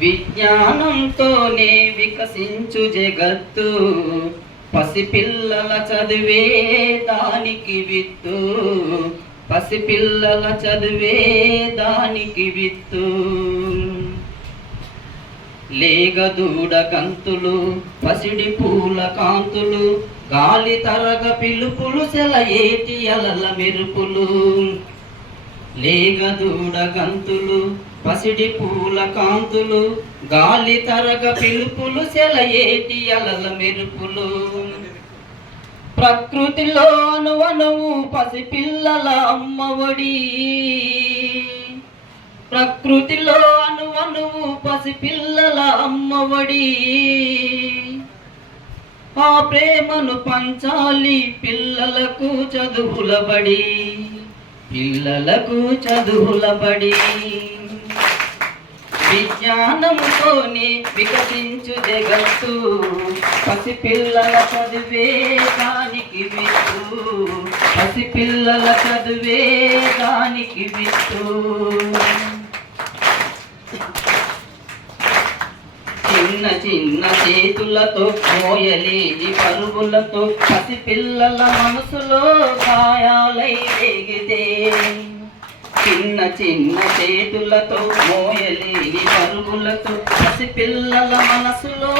విజ్ఞానంతోనే వికసించు జగత్తు. పసిపిల్లల చదివే దానికి విత్తు. పసిపిల్లల చదివే దానికి విత్తు. లేగదూడ కంతులు పసిడి పూల కాంతులు గాలి తరగ పిలుపులు సెల ఏటి అలల మెరుపులు. లేగదూడ గంతులు పసిడి పూల కాంతులు గాలి తరగ పిలుపులు సెల ఏటి అలల మెరుపులు. ప్రకృతిలోను అనువనువు పసిపిల్లల అమ్మఒడి ప్రకృతిలో అనువనువు పసిపిల్లల అమ్మఒడి ఆ ప్రేమను పంచాలి పిల్లలకు చదువుల బడి. పిల్లలకు చదువుల బడి. విజ్ఞానముతోనే వికసించు జగత్తు. పసిపిల్లల చదివే దానికి విత్తు పసిపిల్లల పిల్లల దానికి విత్తు చిన్న చిన్న చేతులతో పోయలేని పరుగులతో పసిపిల్లల మనసులో గాయాలై చిన్న చేతులతో మోయలేని పరుగులతో పసిపిల్లల మనసులో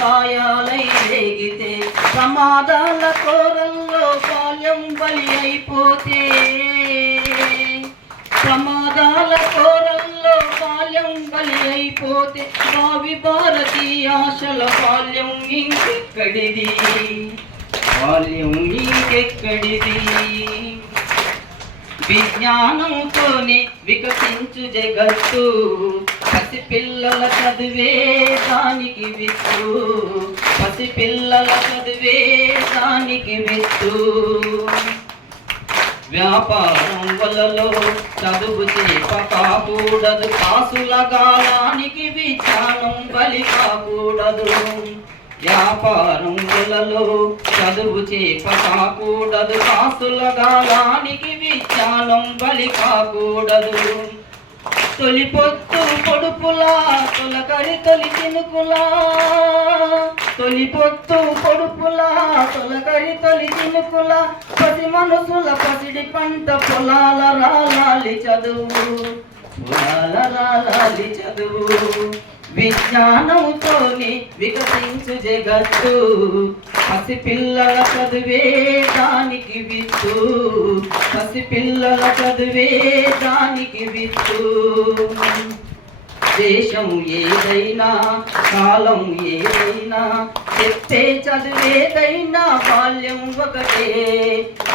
గాయాలై రేగితే ప్రమాదాల కోరల్లో బాల్యం బలి అయిపోతే ప్రమాదాల కోరల్లో బాల్యం బలి అయిపోతే భావి భారతి ఆశల బాల్యం ఇంకెక్కడిది? బాల్యం ఇంకెక్కడిది? విజ్ఞానంతోనే వికసించు జగత్తు. పసిపిల్లల చదివే దానికి విత్తు. పసిపిల్లల చదివే దానికి విత్తు. వ్యాపారం వలలో చదువు చేప కాకూడదు కాసుల గాలానికి విజ్ఞానం బలి కాకూడదు. వ్యాపారం వలలో చదువు చేప కాకూడదు కాసుల గాలానికి విజ్ఞానం బలి కాకూడదు. తొలి పొత్తు పొడుపులా తొలకరి తొలి తినుకులా తొలి పొత్తు పొడుపులా తొలకరి తొలి తినుకులా పసి మనసుల పసిడి పంట పొలాల రాలాలి చదువు. పొలాల రాలాలి చదువు. విజ్ఞానంతోనే వికసించు జగత్తు. పసిపిల్లల చదువే దానికి విత్తు. పసిపిల్లల చదువే దానికి విత్తు. దేశం ఏదైనా కాలం ఏదైనా చెప్పే చదివేదైనా బాల్యం ఒకటే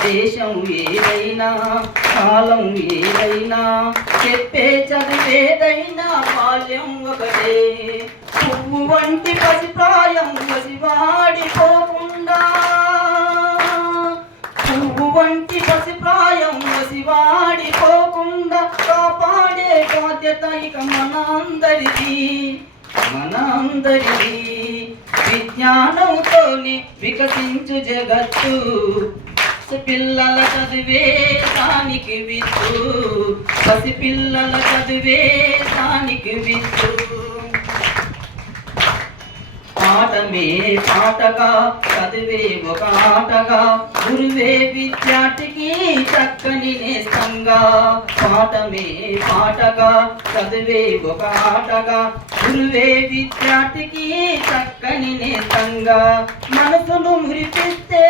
దేశం ఏదైనా కాలం ఏదైనా. చెప్పే చదివేదైనా బాల్యం ఒకటే. పువ్వు వంటి పసిప్రాయం వసివాడిపోకుండా. పువ్వు వంటి పసిప్రాయం వసివాడిపోకుండా కాపాడే బాధ్యత ఇక మన అందరిది మన వికసించు జగత్తు. పిల్లల చదివే దానికి విత్తు పసిపిల్లల చదివే దానికి విత్తు పాఠమే పాటగా చదివే ఒక ఆటగా గురువే విద్యార్థికి చక్కని నేస్తంగా. పాఠమే పాటగా చదివే ఒక ఆటగా గురువే విద్యార్థికి చక్కని నేస్తంగా. మనసును మురిపిస్తే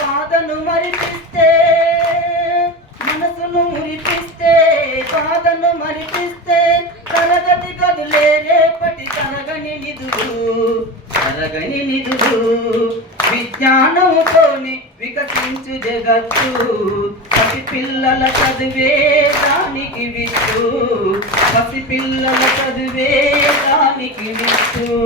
బాధను మరిపిస్తే. మనసును మురిపిస్తే బాధను మరిపిస్తే. తరగతి గదులే రేపటి తరగని నిధులు. తరగని నిధులు విజ్ఞానముతోని వికసించు జగత్తు. పసిపిల్లల చదివే దానికి విత్తు. పసిపిల్లల చదివే దానికి విత్తు.